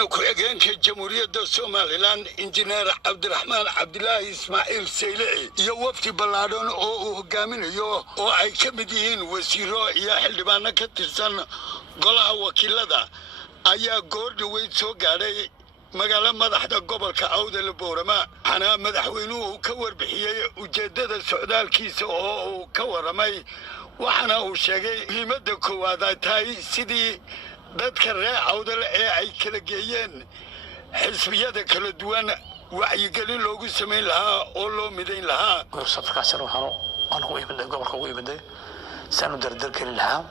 madaxweyne ku-xigeenka jamhuuriyadda Somaliland injineer Cabdiraxmaan Cabdilaahi Ismaaciil Saylici iyo wafdi ballaadhan oo uu hogaaminayo oo ay ka mid yihiin wasiiro iyo xildhibaano ka tirsan golaha wakiilada ayaa goor dhaweyd soo gaadhay magaala madaxda gobolka Awdal Boorama. Waxaana madaxweynuhu ka warbixiyay ujeedada socdaalkiisa oo uu ka waramay, waxaana uu sheegay muhiimadda koowaad ay tahay sidii dadka reer Awdal ee ay kala geeyeen xisbiyada kala duwan wacyigelin loogu samayn lahaa oo loo midayn lahaa. safarkaasina waxaan ugu iibinay gobolka ugu iibinay saan u dardargelin lahaa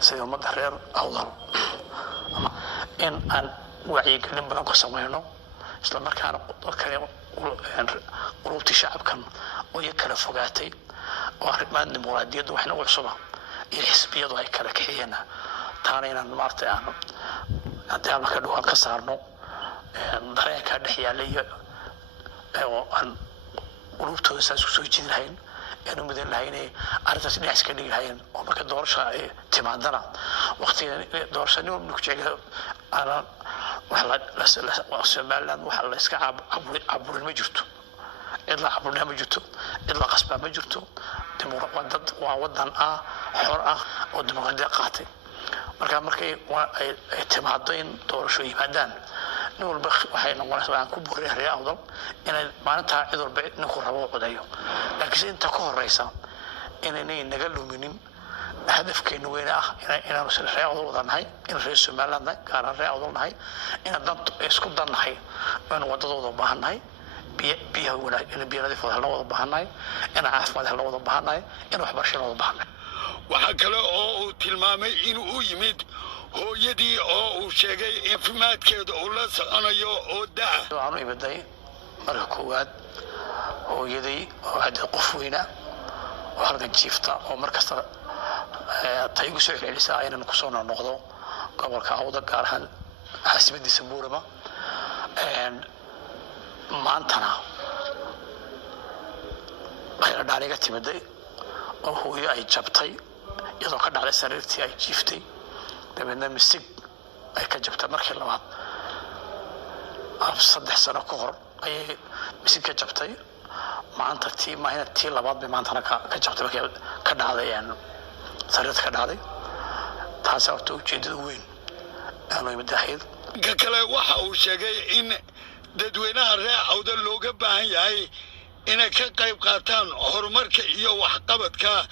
sidii ummadda reer Awdal in aan wacyigelin badan ku samayno isla markaana dadka qulubtii shacabkan oo kala fogaatay oo arrimaha dimuqraadiyadda waxna u cusub iyo xisbiyadu ay kala kaxeeyeen taana inaan maartay haddii marka dhawaan ka saarno dareenka dhex yaallay oo aan qulubtooda saas ku soo jiidi lahayn inuu midan lahayn arrintaas dhinac iska dhigi lahayn oo marka doorasho ay timaadana waqtiga doorasho nin ku jecel ana Somaliland waxa la iska caburin ma jirto إلا عبرنا مجتو إلا قصبة مجتو دموقدد وودن حرة ودموقدد قاتي مركي اعتمادين دور شوي بعدين نقول بخ وحين نقول سواء كبر ريح أفضل إن معناتها عذر بعد نقول ربع قديو لكن أنت كهر رئيسا إنني نقلوا منين هدف كأنه وين إن مثل ريح أفضل ضن هاي إن رئيس المال ذا كان ريح أفضل هاي إن ضد إسكت ضن هاي إن وضدوا ضبهن هاي بيها ولا إن بيها ذي فضل الله ضبهن هاي إن عاف ما ذي الله ضبهن هاي إن وحبرش الله ضبهن وحكلا أو تلمامي إنه يمد هو يدي أو شيء إنفمات كده ولا أنا أو ده. أنا يبدأ مركوات هو يدي واحد قفوينا وهذا الجيفتا ومركز تيجي سوي العلساء أين نقصنا النقطة قبل كعودة قارهن حسب ديسمبر ما ما أنتنا غير دارية تبدأ وهو أي جبتي إذا كان على سريرتي أي جيفتي لأن مسك أي كجبت مركل لواط صدق سنة كهر أي مسك كجبتي ما أنت تي ما هنا تي لواط بما أنت أنا كجبت مركل كنادي يعني سريرت كنادي تحسب توجد وين أنا يمدحيد كلا واحد وشجع إن ددوينها الرأي أو دلوجة بعيا إن كقيب قاتان هرمرك إياه وحقبتك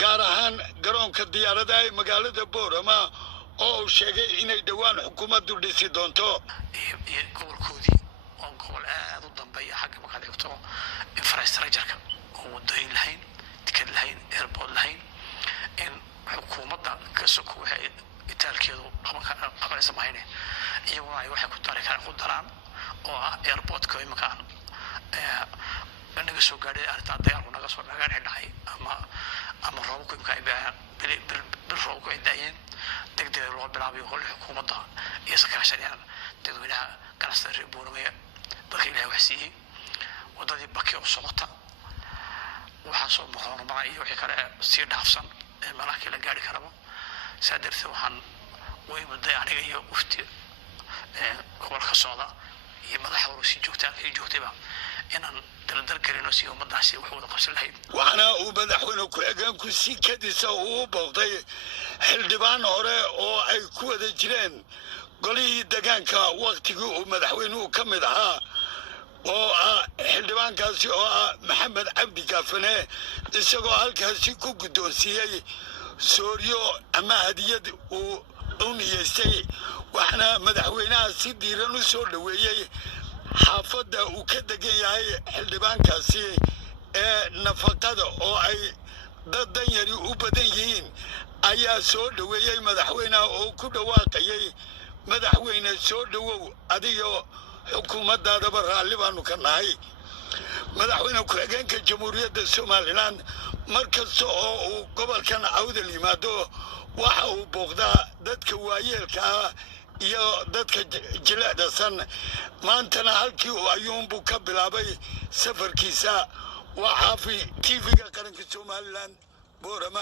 gaarahaan garoonka diyaarada ay magaalada Boorama oo sheegay inay dhawaan xukuumaddu dhisi doonto gobolkoodii oo gobol aad u dambeeya xagga marka dhigto infrastructure-ka oo wadooyin lahayn tikad lahayn airport lahayn in xukuumadda ka soo waxay itaalkeedu qabanaysa maayne iyaguna ay waxay ku ku daraan oo airport-ka imika naga soo gaadhay arrinta dagaal naga soo dhacay ama roobku imka ay bil roobku ay daayeen degdeg loo bilaabay hol xukuumadda iyo sakaashanayaan dadweynaha ganacsatada reer Boorama dadka Ilaahay wax siiyay wadadii Baki oo socota waxa soo horumar iyo wixii kale si dhaafsan malaha la gaari karaba saadirta waxaan way muday aniga iyo ufti gobolka socda iyo madaxda si joogtayba inaan dardar galino si ummadaasi wax wada qabsan lahayd waxana uu madaxweyne ku-xigeenku si kadisa uu booqday xildhibaan hore oo ay ku wada jireen golihii deegaanka waqtigii uu madaxweynuhu ka mid ahaa oo xildhibaankaasi oo Maxamed Cabdi Gaafane isagoo halkaasi ku guddoonsiiyay sooriyo ama hadiyad uu niyeystay waxna madaxweynaha si diiran u soo dhaweeyay xaafadda uu ka degan yahay xildhibaankaasi ee nafaqada oo ay dad danyari u badan yihiin ayaa soo dhaweeyay madaxweynaha oo ku dhawaaqayay madaxweyne soo dhawow adiga xukuumaddaadaba raalli baanu ka nahay madaxweyne ku-xigeenka jamhuuriyadda Somaliland markasta oo uu gobolkan Awdal yimaado waxa uu booqdaa dadka waayeelka iyo dadka jilicdasan maantana halkii uu ayuunbu ka bilaabay safarkiisa waa xaafi TV-ga qaranka Somaliland Boorama.